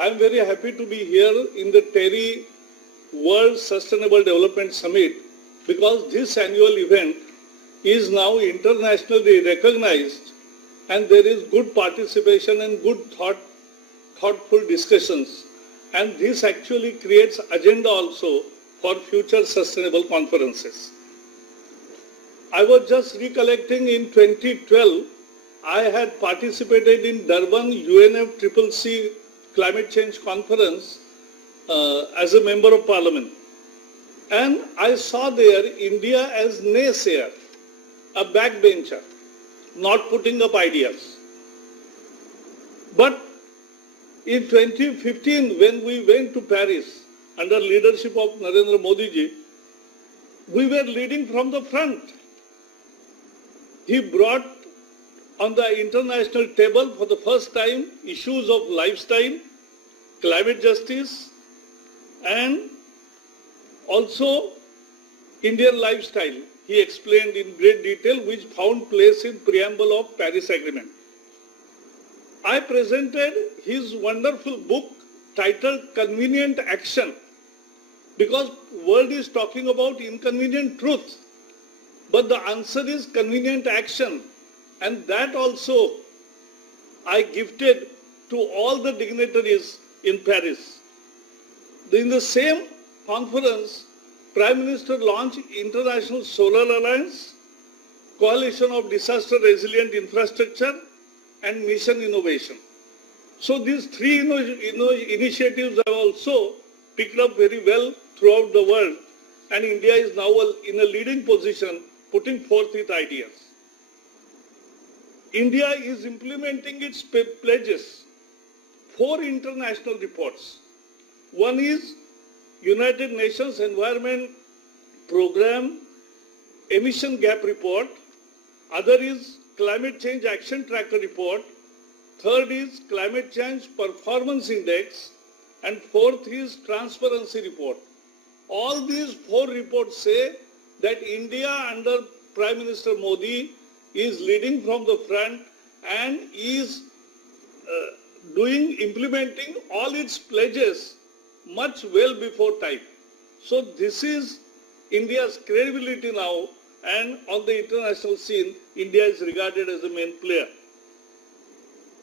I'm very happy to be here in the TERI World Sustainable Development Summit because this annual event is now internationally recognized and there is good participation and good thoughtful discussions. And this actually creates agenda also for future sustainable conferences. I was just recollecting in 2012, I had participated in Durban UNFCCC Climate Change Conference as a Member of Parliament. And I saw there India as naysayer, a backbencher, not putting up ideas. But in 2015, when we went to Paris under leadership of Narendra Modi ji, we were leading from the front. He brought on the international table for the first time issues of lifestyle, climate justice, and also Indian lifestyle. He explained in great detail, which found place in preamble of Paris Agreement. I presented his wonderful book titled Convenient Action, because world is talking about inconvenient truth, but the answer is convenient action. And that also I gifted to all the dignitaries in Paris. In the same conference, Prime Minister launched International Solar Alliance, Coalition of Disaster Resilient Infrastructure, and Mission Innovation. So these three initiatives have also picked up very well throughout the world, and India is now in a leading position, putting forth its ideas. India is implementing its pledges. 4 international reports. One is United Nations Environment Programme Emission Gap Report. Other is Climate Change Action Tracker Report. Third is Climate Change Performance Index. And fourth is Transparency Report. All these 4 reports say that India under Prime Minister Modi is leading from the front and is implementing all its pledges much well before time. So this is India's credibility now, and on the international scene, India is regarded as the main player.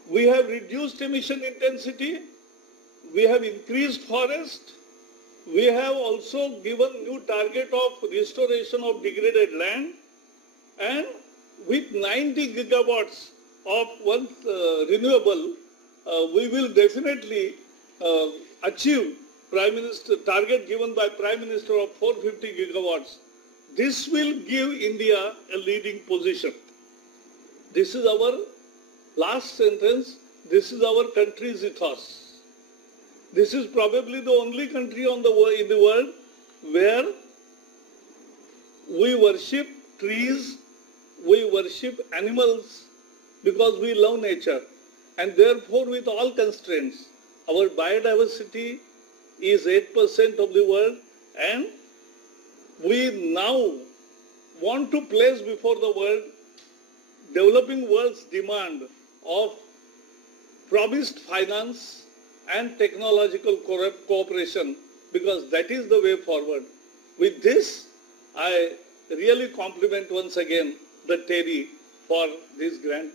We have reduced emission intensity, we have increased forest, we have also given new target of restoration of degraded land, and with 90 gigawatts of renewable, we will definitely achieve target given by Prime Minister of 450 gigawatts. This will give India a leading position. This is our last sentence. This is our country's ethos. This is probably the only country in the world where we worship trees, we worship animals because we love nature, and therefore with all constraints, our biodiversity is 8% of the world, and we now want to place before the world developing world's demand of promised finance and technological cooperation, because that is the way forward. With this, I really compliment once again the TERI for this grand